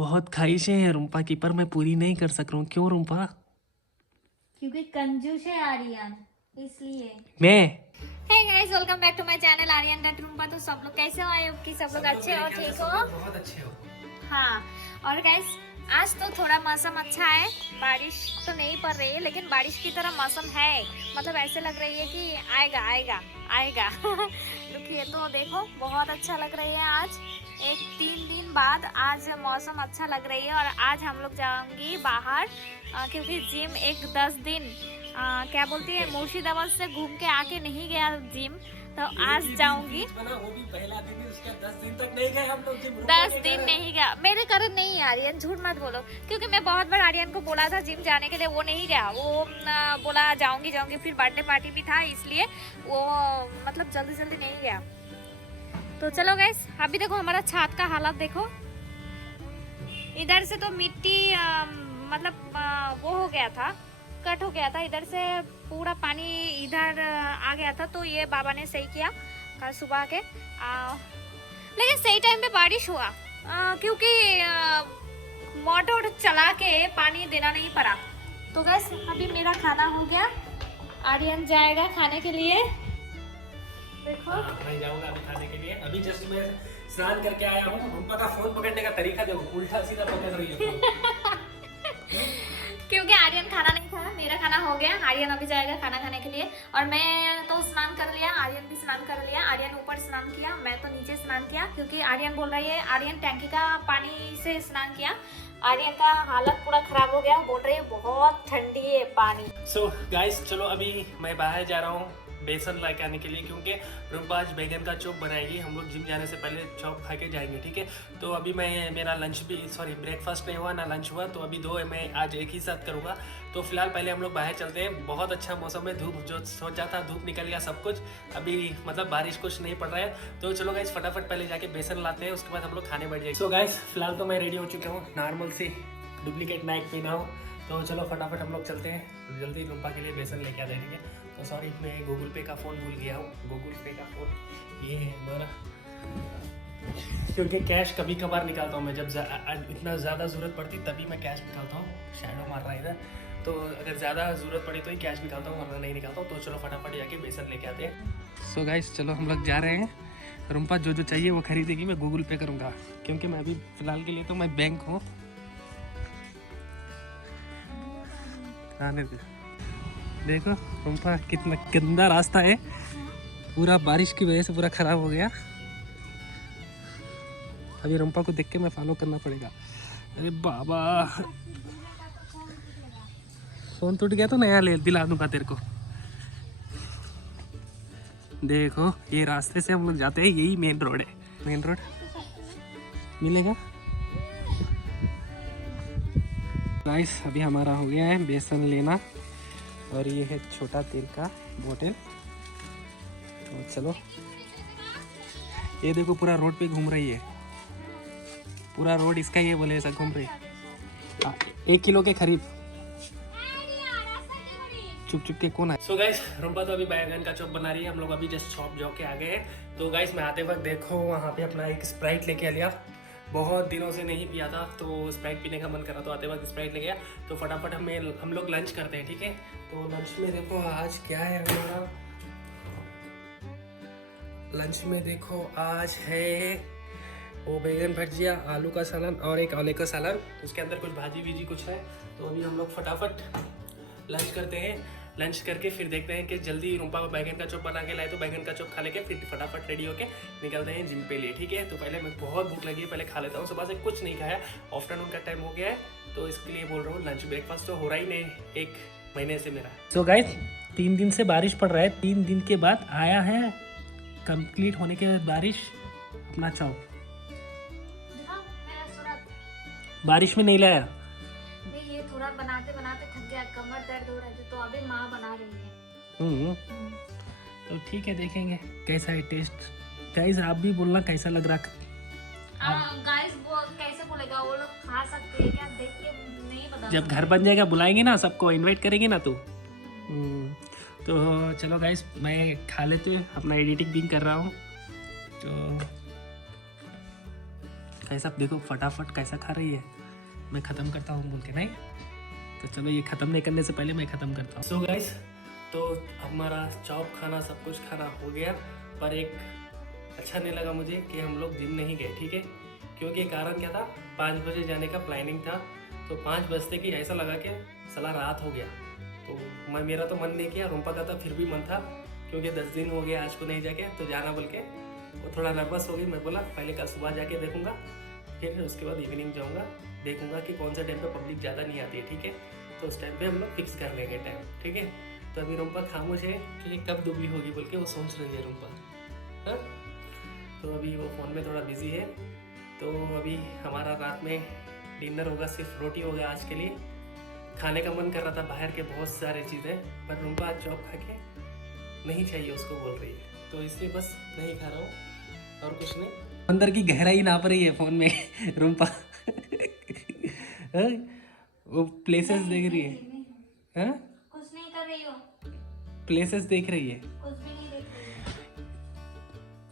बहुत ख्वाहिशें हैं रुम्पा की, पर मैं पूरी नहीं कर सक रहा हूँ। क्यों रुम्पा? क्योंकि कंजूस है आर्यन, इसलिए। मैं hey guys, welcome back to my channel Aryan dot Rumpa. तो सब लोग कैसे हो? आई होप कि सब लोग अच्छे हो, ठीक हो। बहुत अच्छे हो। हाँ, और गाइस आज तो थोड़ा मौसम अच्छा है, बारिश तो नहीं पड़ रही है लेकिन बारिश की तरह मौसम है। मतलब ऐसे लग रही है कि आएगा आएगा आएगा। रुकिए, तो देखो बहुत अच्छा लग रही है आज। एक 3 दिन बाद आज मौसम अच्छा लग रही है। और आज हम लोग जाएंगे बाहर, क्योंकि जिम एक 10 दिन क्या बोलती है, मुर्शिदाबाद से घूम के आके नहीं गया जिम, तो आज जाऊंगी। वो भी पहला दिन ही, उसका 10 दिन तक नहीं गए हम लोग जिम। 10 दिन नहीं गया, मेरे कारण नहीं है आर्यन, झूठ मत बोलो। क्योंकि मैं बहुत बार आर्यन को बोला था जिम जाने के लिए, वो नहीं गया। वो बोला जाऊंगी जाऊंगी, फिर बर्थडे पार्टी भी था इसलिए वो मतलब जल्दी जल्दी नहीं गया। तो चलो गाइस, अभी देखो हमारा छत का हालत देखो। इधर से तो मिट्टी मतलब वो हो गया था, कट हो गया था। इधर से पूरा पानी इधर आ गया था, तो ये बाबा ने सही किया कल सुबह के। लेकिन सही टाइम पे बारिश हुआ, क्योंकि मोटर चला के पानी देना नहीं पड़ा। तो गैस अभी मेरा खाना हो गया, आर्यन जाएगा खाने के लिए। देखो मैं जाऊंगा अभी खाने के लिए। अभी जस्ट मैं स्नान करके आया हूँ। रुम्पा का फोन पकड़ने का तरीका देखो, उल्टा सीधा पकड़ रही है फोन। क्योंकि आर्यन खाना नहीं खाया, मेरा खाना हो गया। आर्यन अभी जाएगा खाना खाने के लिए। और मैं तो स्नान कर लिया, आर्यन भी स्नान कर लिया। आर्यन ऊपर स्नान किया, मैं तो नीचे स्नान किया, क्योंकि आर्यन बोल रही है, आर्यन टैंकी का पानी से स्नान किया। आर्यन का हालत पूरा खराब हो गया, बोल रही है बहुत ठंडी है पानी। सो गाइस, चलो अभी मैं बाहर जा रहा हूँ बेसन लेके आने के लिए, क्योंकि रुम्पा आज बैगन का चॉप बनाएगी। हम लोग जिम जाने से पहले चॉप खा के जाएंगे, ठीक है। तो अभी मैं, मेरा लंच भी, सॉरी ब्रेकफास्ट नहीं हुआ ना लंच हुआ, तो अभी दो मैं आज एक ही साथ करूँगा। तो फिलहाल पहले हम लोग बाहर चलते हैं। बहुत अच्छा मौसम है, धूप जो सोचा था धूप निकल गया सब कुछ। अभी मतलब बारिश कुछ नहीं पड़ रहा है। तो चलो गाइस फटाफट पहले जाके बेसन लाते हैं, उसके बाद हम लोग खाने बैठ जाएंगे। सो गाइस फिलहाल तो मैं रेडी हो चुका हूँ, नॉर्मल सी डुप्लीकेट नाइक पहना हूँ। तो चलो फटाफट हम लोग चलते हैं, जल्दी रुम्पा के लिए बेसन लेके आ जाएंगे। तो सॉरी, मैं गूगल पे का फ़ोन भूल गया हूँ। गूगल पे का फ़ोन ये है मेरा, क्योंकि कैश कभी कभार निकालता हूँ मैं, जब इतना ज़्यादा ज़रूरत पड़ती तभी मैं कैश निकालता हूँ। शैडो मार रहा है इधर, तो अगर ज़्यादा ज़रूरत पड़ी तो ही कैश निकालता हूँ, वरना नहीं निकालता हूँ। तो चलो फटाफट जाके बेसन लेके आते हैं। सो गाइस चलो हम लोग जा रहे हैं। रुम्पा जो जो चाहिए वो खरीदेगी, मैं गूगल पे करूँगा, क्योंकि मैं अभी फ़िलहाल के लिए तो मैं बैंक हूँ। आने दे। देखो रुम्पा कितना गंदा रास्ता है, पूरा बारिश की वजह से पूरा खराब हो गया। अभी रुम्पा को देख के मैं फॉलो करना पड़ेगा। अरे बाबा, फोन टूट गया तो नया ले दिला दूंगा तेरे को। देखो ये रास्ते से हम लोग जाते हैं, यही मेन रोड है। मेन रोड मिलेगा गाइस। अभी हमारा हो गया है बेसन लेना, और ये है छोटा तेल का बोतल। तो चलो, ये देखो पूरा रोड पे घूम रही है, पूरा रोड इसका ये बोले ऐसा घूम रही है। 1 किलो के करीब। चुप चुप के कौन है? सो गाइस रुम्पा तो अभी बैगन का चॉप बना रही है। हम लोग अभी जस्ट शॉप जाके आ गए हैं। तो गाइस मैं आते वक्त देखो वहाँ पे अपना एक स्प्राइट लेके आ लिया, बहुत दिनों से नहीं पिया था, तो स्प्राइट पीने का मन करा, तो आते वक्त स्प्राइट ले गया। तो फटाफट हम लोग लंच करते हैं, ठीक है। तो लंच में देखो आज क्या है हमारा, लंच में देखो आज है वो बैगन भुजिया, आलू का सालन और एक आलू का सालन, उसके अंदर कुछ भाजी वीजी कुछ है। तो अभी हम लोग फटाफट लंच करते हैं। लंच करके फिर देखते हैं कि जल्दी रुम्पा बैगन का चॉप बना के लाए, तो बैगन का चॉप खा लेके फिर फटाफट रेडी होके निकलते हैं जिम पे लिए, ठीक है। तो पहले मैं बहुत भूख लगी है, पहले खा लेता हूँ। सुबह से कुछ नहीं खाया, आफ्टरनून का टाइम हो गया है, तो इसके लिए बोल रहा हूँ लंच ब्रेकफास्ट तो हो रहा ही नहीं 1 महीने से मेरा। सो गाइस 3 दिन से बारिश पड़ रहा है, 3 दिन के बाद आया है कंप्लीट होने के बाद बारिश अपना चॉप। बारिश में नहीं लाया, ये थोड़ा बनाते बनाते थक गया, कमर दर्द हो रहा है, तो अभी माँ बना रही है। तो ठीक है, देखेंगे कैसा है टेस्ट। गाइस आप भी बोलना कैसा लग रहा। गाइस वो कैसे बोलेगा, वो लोग खा सकते हैं क्या, देख के नहीं बता। जब घर बन जाएगा बुलाएंगे ना, सबको इनवाइट करेंगे ना तो। तो चलो गाइस मैं खा लेते हैं, अपना एडिटिंग भी कर रहा हूँ, तो कैसा देखो फटाफट कैसा खा रही है। मैं ख़त्म करता हूँ बोल के नहीं, तो चलो ये ख़त्म नहीं करने से पहले मैं ख़त्म करता हूँ। सो गाइस, तो हमारा चॉप खाना सब कुछ खाना हो गया, पर एक अच्छा नहीं लगा मुझे कि हम लोग जिम नहीं गए, ठीक है। क्योंकि कारण क्या था, 5 बजे जाने का प्लानिंग था, तो 5 बजते कि ऐसा लगा कि साला रात हो गया। तो मेरा तो मन नहीं किया, रूम्पा का तो फिर भी मन था, क्योंकि 10 दिन हो गया आज को नहीं जाके, तो जाना बोल के वो थोड़ा नर्वस हो गई। मैं बोला पहले कल सुबह जाके देखूंगा, फिर उसके बाद इवनिंग जाऊंगा, देखूंगा कि कौन सा टाइम पे पब्लिक ज़्यादा नहीं आती है, ठीक है। तो उस टाइम पे हम लोग फिक्स कर लेंगे टाइम, ठीक है। तो अभी रूम्पा खामोश है कि कब दुबली होगी बोल के वो सोच रही है रूम्पा, हाँ। तो अभी वो फ़ोन में थोड़ा बिजी है। तो अभी हमारा रात में डिनर होगा, सिर्फ रोटी होगा आज के लिए। खाने का मन कर रहा था बाहर के बहुत सारे चीज़ें, पर रूम्पा आज चॉप खा के नहीं चाहिए उसको बोल रही है, तो इसलिए बस नहीं खा रहा हूँ और कुछ नहीं। अंदर की गहराई नाप रही है फ़ोन में रूम्पा वो प्लेसेस देख रही है, हाँ कुछ नहीं कर रही हो, प्लेसेस देख रही है, कुछ भी नहीं देख रही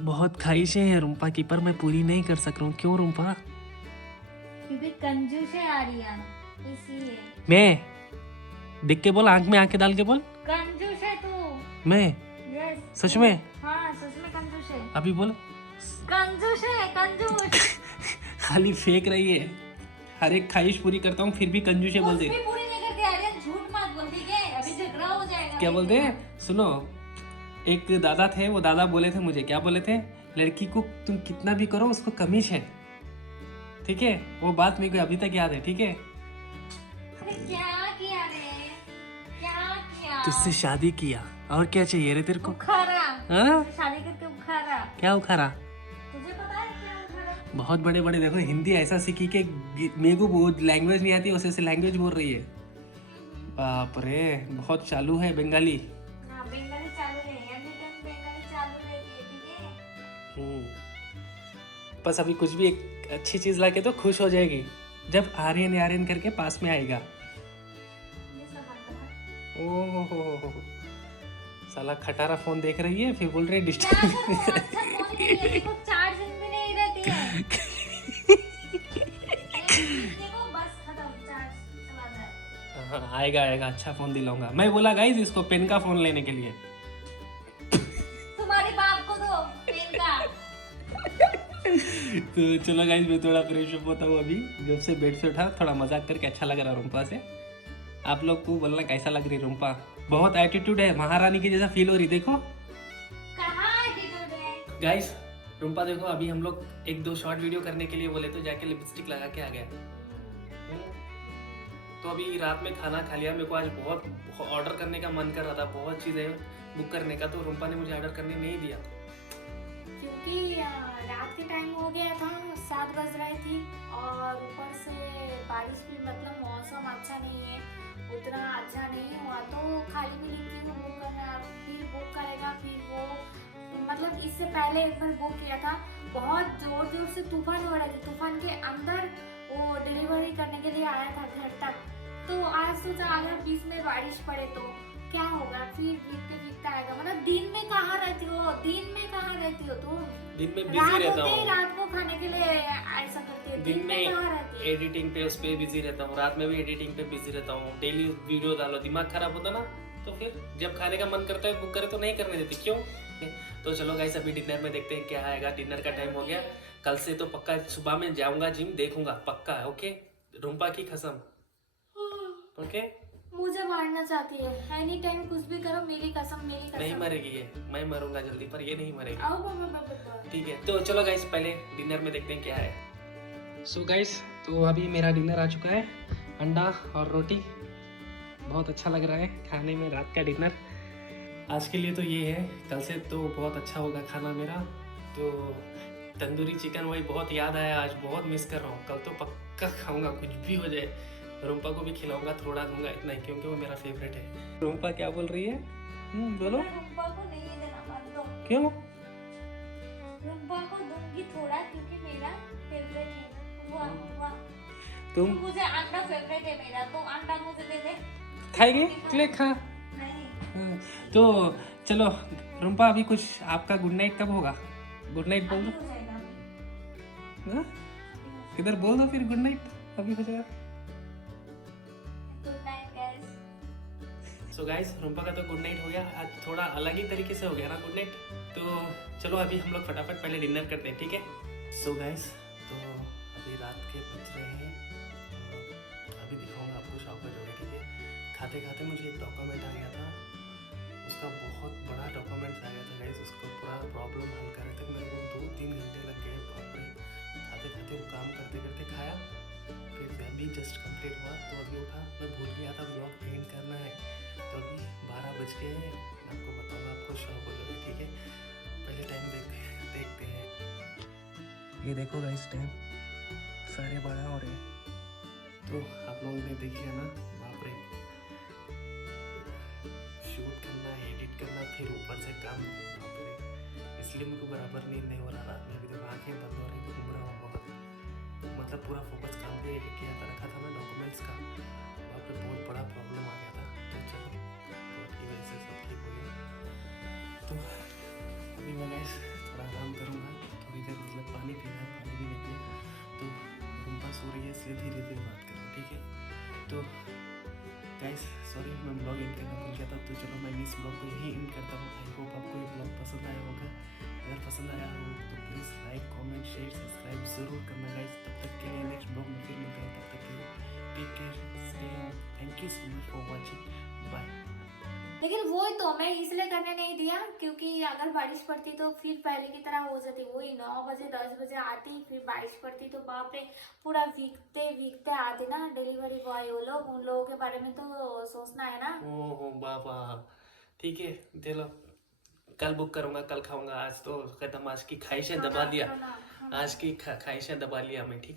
हो। बहुत ख्वाहिशें हैं रूम्पा की, पर मैं पूरी नहीं कर सक रहा हूँ। क्यों रूम्पा? क्योंकि कंजूस है आर्यन, इसलिए। मैं देख के बोल, आंख में आंखें डाल के बोल, कंजूस है तू। मैं यस सच में? हाँ सच में कंजूस है। अभी बोल, कंजूस है कंजूस। खाली फेंक रही है। हर एक ख्वाहिश पूरी करता हूँ फिर भी कंजूस है बोल दे। कुछ भी पूरी नहीं करती आर्यन, झूठ मत बोल, ठीक है। अभी झगड़ा हो जाएगा। क्या बोलते हैं, सुनो, एक दादा थे, वो दादा बोले थे मुझे, क्या बोले थे, लड़की को तुम कितना भी करो उसको कमी है, ठीक है। वो बात मेरे को अभी तक याद है, ठीक है। अरे क्या किया रे, क्या किया? तुझसे शादी किया और क्या चाहिए रे तेरे को? उखाड़ा। हाँ? शादी करके उखाड़ा। क्या उखाड़ा? तुझे पता है क्या उखाड़ा? बहुत बड़े बड़े, देखो हिंदी ऐसा सीखी कि मेरे को वो लैंग्वेज नहीं आती, वैसे लैंग्वेज बोल रही है। बाप रे, बहुत चालू है बंगाली। हाँ बंगाली चालू है, यानी कि बंगाली चालू रहती है, ठीक है। बस अभी कुछ भी एक अच्छी चीज लाके तो खुश हो जाएगी जब आर्यन आर्यन करके पास में आएगा। ये सब बात है। ओह साला खटारा फोन देख रही है, फिर बोल रही है क्या डिस्टर्ब। करूं? अच्छा फोन के लिए देखो चार्जिंग भी नहीं रहती है। देखो बस खत्म, चार्ज चला जाए। हाँ, आएगा आएगा, अच्छा फोन दिलाऊंगा। मैं बोला गाइस इसको पेन का फोन लेने के लिए। तुम्हारे बाप को दो पेन का। तो चलो गाइस, मैं थोड़ा फ्रेश अप होता हूँ अभी, जब से बेड से उठा, थोड़ा मजाक करके अच्छा लग रहा रूम्पा से। आप लोग को बोलना कैसा लग रही रूम्पा? बहुत एटीट्यूड है, महारानी की जैसा फील हो रही, देखो। कहाँ एटीट्यूड है? गाइस रूम्पा देखो, अभी हम लोग 1-2 शॉर्ट वीडियो करने के लिए बोले तो जाके लिपस्टिक लगा के आ गया। तो अभी रात में खाना खा लिया। मेरे को आज बहुत ऑर्डर करने का मन कर रहा था, बहुत चीज़ें बुक करने का, तो रूम्पा ने मुझे ऑर्डर करने नहीं दिया। क्योंकि रात के टाइम हो गया था, 7 बज रही थी, और ऊपर से बारिश भी, मतलब मौसम अच्छा नहीं है, उतना अच्छा नहीं हुआ, तो खाली भी लिखी हूँ बुक करना, फिर बुक करेगा, फिर वो मतलब इससे पहले एक बार बुक किया था, बहुत जोर जोर से तूफान हो रहा था, तूफान के अंदर वो डिलीवरी करने के लिए आया था घर तक। तो आज सोचा अगर बीच में बारिश पड़े तो क्या होगा, फिर भीगते आएगा। मतलब दिन में कहाँ रहती हो, दिन में कहाँ रहती हो तुम? दिन में बिजी रहता हूँ, रात को खाने के लिए ऐसा करती है, दिन में कहाँ रहती है? एडिटिंग पे उस पे बिजी रहता हूँ, रात में भी एडिटिंग पे बिजी रहता हूँ। डेली वीडियो डालो, दिमाग खराब होता ना, तो फिर जब खाने का मन करता है बुक करे तो नहीं करने देती, क्यों? तो चलो गाइस, अभी डिनर में देखते हैं क्या आएगा। डिनर का टाइम हो गया, कल से तो पक्का सुबह में जाऊंगा जिम, देखूंगा पक्का, ओके रूम्पा की कसम, ओके। मुझे मारना चाहती है, एनी टाइम कुछ भी करो, मेरी कसम मेरी कसम। नहीं मरेगी ये, मैं मरूंगा जल्दी, पर ये नहीं मरेगी, आओ बाबा। ठीक है। तो चलो गाइस, पहले डिनर में देखते हैं क्या है। सो गाइस, तो अभी मेरा डिनर आ चुका है, अंडा और रोटी, बहुत अच्छा लग रहा है खाने में रात का डिनर। आज के लिए तो ये है, कल से तो बहुत अच्छा होगा खाना मेरा। तो तंदूरी चिकन वही बहुत याद आया, आज बहुत मिस कर रहा हूँ। कल तो पक्का खाऊंगा, कुछ भी हो जाए। रूम्पा को भी खिलाऊंगा, थोड़ा दूंगा, इतना ही, क्योंकि वो मेरा फेवरेट है। रूम्पा क्या बोल रही है? बोलो। रूम्पा को नहीं देना, मत दो। क्यों? रूम्पा को दूंगी थोड़ा, क्योंकि मेरा फेवरेट है। वाह तुम मुझे अंडा फेवरेट है मेरा, तो अंडा मुझे दे दे। खाएगी? ले खा। नहीं। तो चलो रूम्पा, अभी कुछ आपका गुड नाइट कब होगा? गुड नाइट बोल दो। हो जाएगा, हाँ? इधर बोल दो फिर गुड नाइट, अभी हो जाएगा। Good night guys. So guys, Rumpa का तो गुड नाइट हो गया, आज थोड़ा अलग ही तरीके से हो गया ना गुड नाइट। तो चलो अभी हम लोग फटाफट पहले डिनर करते हैं, ठीक है। सो गाइस, तो अभी रात के बज रहे हैं, अभी दिखाऊंगा आपको शॉप का जो है, ठीक है। खाते खाते मुझे एक डॉक्यूमेंट आ गया था, उसका बहुत बड़ा डॉक्यूमेंट आ गया था गाइस, उसको पूरा प्रॉब्लम हल करने तक मेरे को 2-3 घंटे लग गए। बाप रे, खाते खाते वो काम करते करते खाया, फिर अभी जस्ट कंप्लीट हुआ तो अभी उठा। मैं भूल गया था ब्लॉग एंड करना है, तो अभी 12 बज गए हैं। आपको बताऊंगा, आपको शॉप हो जाएगी, ठीक है। पहले टाइम देखते हैं। ये देखो गाइस, टाइम 12:30 हो रहे हैं। तो आप लोगों ने देख लिया ना, बाप रे, शूट करना, एडिट करना, फिर ऊपर से काम, बाप रे। इसलिए मेरे को बराबर नींद नहीं हो रहा रात में। अभी तो आँखें बंद हो रही, घूम रहा हूँ बहुत, मतलब पूरा फोकस काम पे किया था, रखा था मैं डॉक्यूमेंट्स का। वहाँ पे बहुत बड़ा प्रॉब्लम आ गया था, तो चलो गॉड की वजह से सब ठीक हो गया। तो अभी मैं गाइस थोड़ा आराम करूँगा, थोड़ी देर, मतलब पानी पीना है, पानी भी नहीं पिया। तो रुम्पा सो रही है, इसलिए धीरे धीरे बात करूँ, ठीक है। तो गाइस सॉरी, मैं ब्लॉग एंड करना भूल गया था, तो चलो मैं इस ब्लॉग को यहीं एंड करता हूँ। आई होप आपको ये ब्लॉग पसंद आया होगा। अगर पसंद आया हो तो please like, comment, share, subscribe ज़रूर करना गाइस। तब तक के लिए नेक्स्ट ब्लॉग में फिर मिलते हैं, तब तक के लिए take care, stay home, thank you so much for watching, bye. लेकिन वो तो मैं इसलिए करने नहीं दिया क्योंकि अगर बारिश पड़ती तो फिर पहले की तरह हो जाती। वही 9 बजे 10 बजे आती, फिर बारिश पड़ती तो बाप रे, पूरा भीगते भीगते आते ना डिलीवरी बॉय वो लोग। उन लोगों के बारे में तो सोचना है ना। ओह बाबा, ठीक है, चलो कल बुक करूँगा, कल खाऊंगा। आज तो खत्म, आज की ख्वाहिशें दबा दिया, खाना, खाना। आज की ख्वाहिशें दबा लिया मैं, ठीक है।